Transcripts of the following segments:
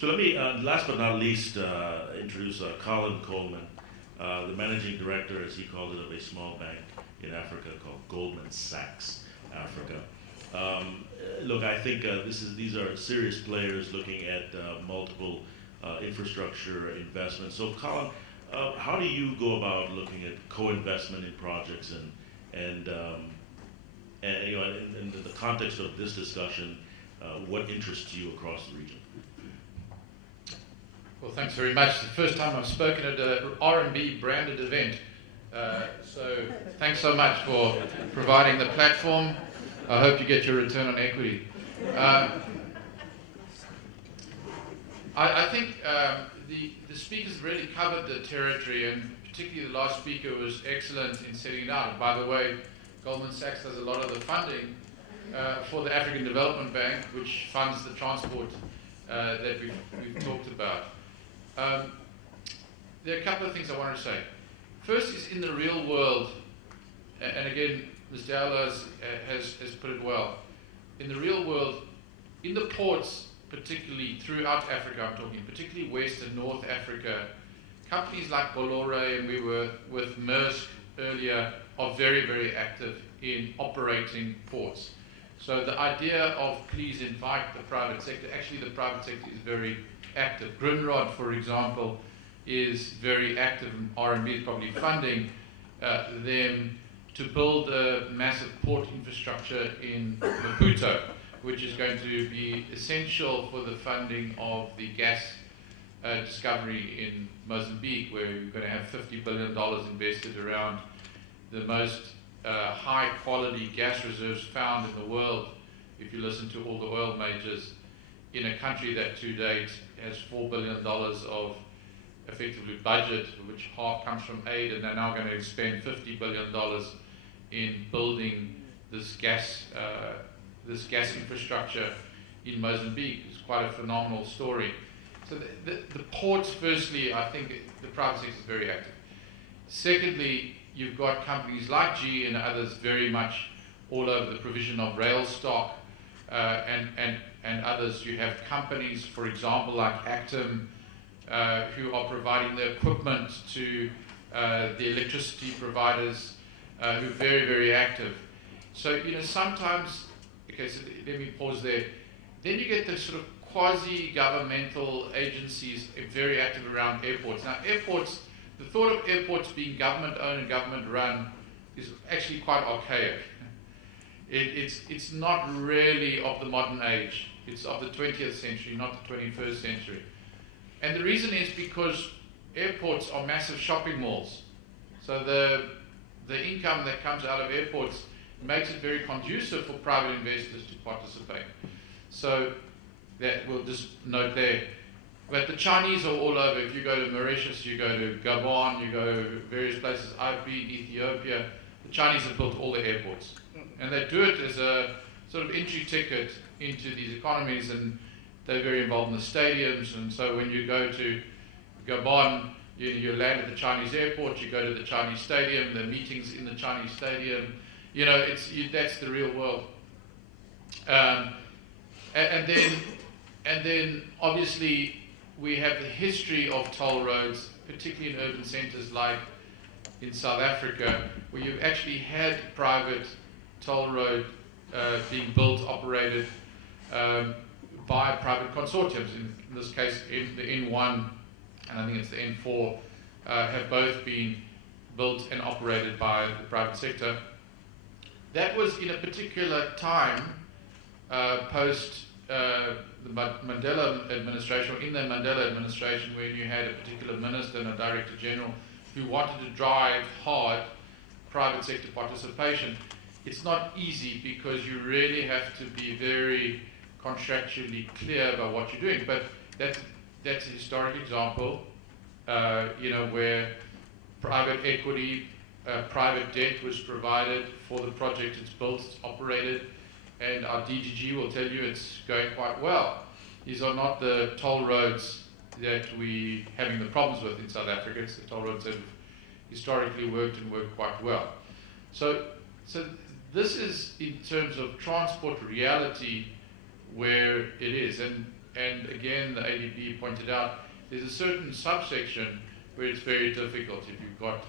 So let me, last but not least, introduce Colin Coleman, the managing director, as he called it, of a small bank in Africa called Goldman Sachs Africa. Look, I think these are serious players looking at multiple infrastructure investments. So, Colin, how do you go about looking at co-investment in projects, and you know, in the context of this discussion, what interests you across the region? Well, thanks very much. The first time I've spoken at a R&B branded event. So thanks so much for providing the platform. I hope you get your return on equity. I think the speakers really covered the territory, and particularly the last speaker was excellent in setting it out. By the way, Goldman Sachs does a lot of the funding for the African Development Bank, which funds the transport that we've talked about. There are a couple of things I want to say. First is in the real world, and again, Mr. Allo has put it well. In the real world, in the ports, particularly throughout Africa, I'm talking particularly West and North Africa, companies like Bolloré, and we were with Maersk earlier, are very, very active in operating ports. So the idea of please invite the private sector, actually the private sector is very active. Grunrod, for example, is very active, and R&B is probably funding them to build a massive port infrastructure in Maputo, which is going to be essential for the funding of the gas discovery in Mozambique, where you're going to have $50 billion invested around the most high-quality gas reserves found in the world, if you listen to all the oil majors, in a country that to date has $4 billion of effectively budget, which half comes from aid, and they're now going to spend $50 billion in building this gas infrastructure in Mozambique. It's quite a phenomenal story. So the ports, firstly, I think the private sector is very active. Secondly, you've got companies like GE and others very much all over the provision of rail stock and others. You have companies, for example, like Actim, who are providing the equipment to the electricity providers, who are very, very active. So, you know, sometimes, okay, so let me pause there. Then you get the sort of quasi-governmental agencies very active around airports. Now, airports, the thought of airports being government-owned and government-run is actually quite archaic. It's not really of the modern age. It's of the 20th century, not the 21st century. And the reason is because airports are massive shopping malls. So the income that comes out of airports makes it very conducive for private investors to participate. So that we'll just note there. But the Chinese are all over. If you go to Mauritius, you go to Gabon, you go to various places. I've been in Ethiopia. The Chinese have built all the airports. And they do it as a sort of entry ticket into these economies, and they're very involved in the stadiums. And so when you go to Gabon, you land at the Chinese airport, you go to the Chinese stadium, the meetings in the Chinese stadium. You know, that's the real world. And then obviously we have the history of toll roads, particularly in urban centres like in South Africa, where you've actually had private toll road being built, operated by private consortiums. In this case, the N1 and I think it's the N4 have both been built and operated by the private sector. That was in a particular time post the Mandela administration, or in the Mandela administration, when you had a particular minister and a director general who wanted to drive hard private sector participation. It's not easy because you really have to be very contractually clear about what you're doing. But that's a historic example, where private equity, private debt was provided for the project. It's built, it's operated, and our DGG will tell you it's going quite well. These are not the toll roads that we're having the problems with in South Africa. It's the toll roads that have historically worked and worked quite well. So this is, in terms of transport reality, where it is. And and again the ADB pointed out, there's a certain subsection where it's very difficult. If you've got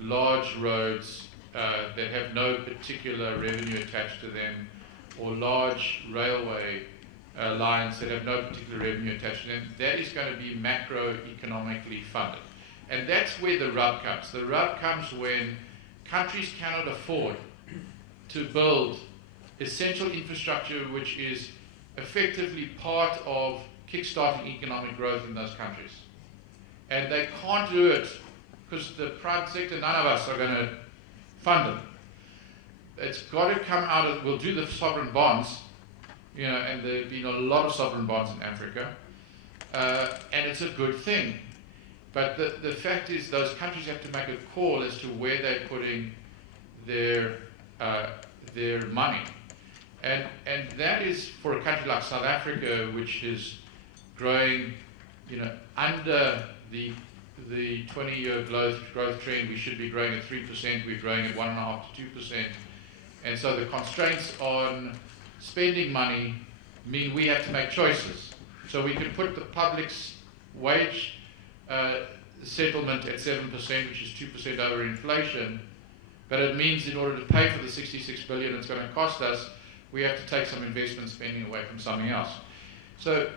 large roads that have no particular revenue attached to them, or large railway lines that have no particular revenue attached to them, that is going to be macroeconomically funded. And that's where the rub comes. The rub comes when countries cannot afford to build essential infrastructure which is effectively part of kickstarting economic growth in those countries. And they can't do it because the private sector, none of us are going to fund them. It's got to come out of, we'll do the sovereign bonds, and there have been a lot of sovereign bonds in Africa, and it's a good thing. But the fact is those countries have to make a call as to where they're putting their money. And that is for a country like South Africa, which is growing, under the 20-year growth trend. We should be growing at 3%. We're growing at 1.5% to 2%. And so the constraints on spending money mean we have to make choices. So we can put the public's wage settlement at 7%, which is 2% over inflation, but it means in order to pay for the $66 billion it's going to cost us, we have to take some investment spending away from something else. So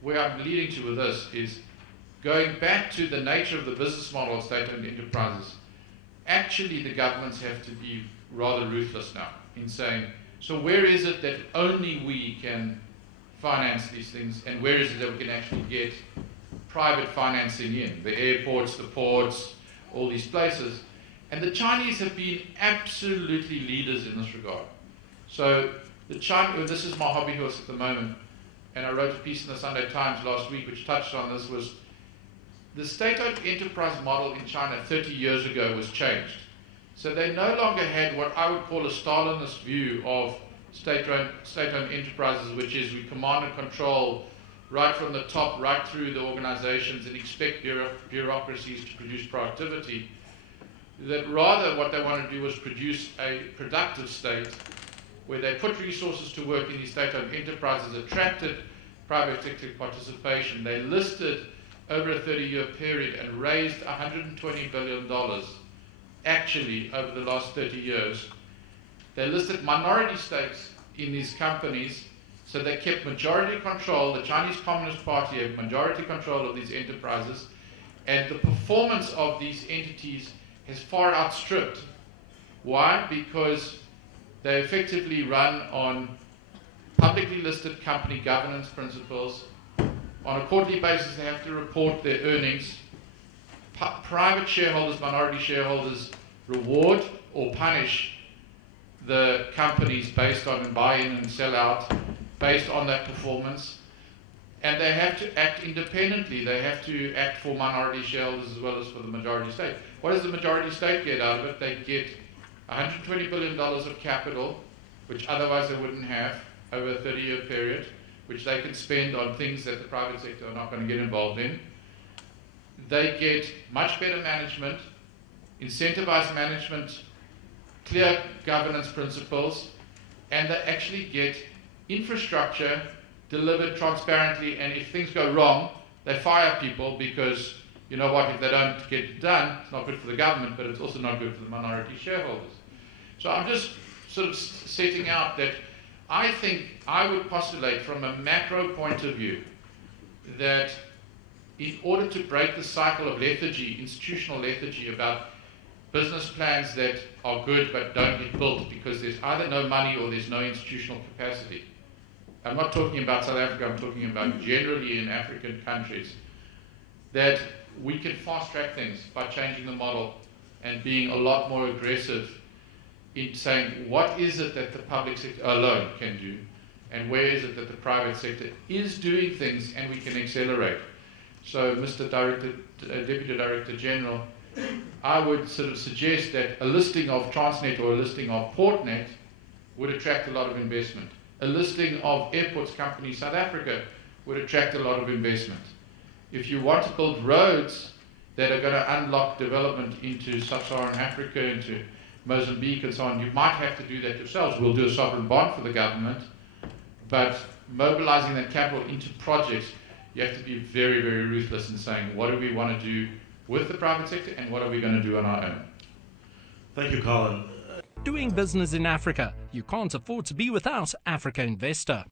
where I'm leading to with this is going back to the nature of the business model of state-owned enterprises. Actually, the governments have to be rather ruthless now in saying, so where is it that only we can finance these things, and where is it that we can actually get private financing in? The airports, the ports, all these places. And the Chinese have been absolutely leaders in this regard. So this is my hobby horse at the moment, and I wrote a piece in the Sunday Times last week which touched on this, was the state-owned enterprise model in China 30 years ago was changed. So they no longer had what I would call a Stalinist view of state-owned enterprises, which is we command and control right from the top, right through the organizations, and expect bureaucracies to produce productivity. That rather what they want to do was produce a productive state where they put resources to work in these state-owned enterprises, attracted private sector participation. They listed over a 30-year period and raised $120 billion actually over the last 30 years. They listed minority stakes in these companies, so they kept majority control. The Chinese Communist Party had majority control of these enterprises, and the performance of these entities has far outstripped. Why? Because they effectively run on publicly listed company governance principles. On a quarterly basis, they have to report their earnings. Private shareholders, minority shareholders reward or punish the companies based on buy in and sell out, based on that performance. And they have to act independently. They have to act for minority shareholders as well as for the majority stake. What does the majority stake get out of it? They get $120 billion of capital, which otherwise they wouldn't have over a 30-year period, which they can spend on things that the private sector are not going to get involved in. They get much better management, incentivized management, clear governance principles, and they actually get infrastructure delivered transparently, and if things go wrong, they fire people because, you know what, if they don't get it done, it's not good for the government, but it's also not good for the minority shareholders. So I'm just sort of setting out that I think I would postulate from a macro point of view that in order to break the cycle of lethargy, institutional lethargy about business plans that are good but don't get built because there's either no money or there's no institutional capacity. I'm not talking about South Africa, I'm talking about generally in African countries, that we can fast-track things by changing the model and being a lot more aggressive in saying what is it that the public sector alone can do and where is it that the private sector is doing things and we can accelerate. So Mr. Deputy Director General, I would sort of suggest that a listing of Transnet or a listing of Portnet would attract a lot of investment. A listing of Airports Company South Africa would attract a lot of investment. If you want to build roads that are going to unlock development into sub-Saharan Africa, into Mozambique and so on, you might have to do that yourselves. We'll do a sovereign bond for the government, But mobilizing that capital into projects, you have to be very, very ruthless in saying, what do we want to do with the private sector and what are we going to do on our own? Thank you, Colin. Doing business in Africa, you can't afford to be without Africa Investor.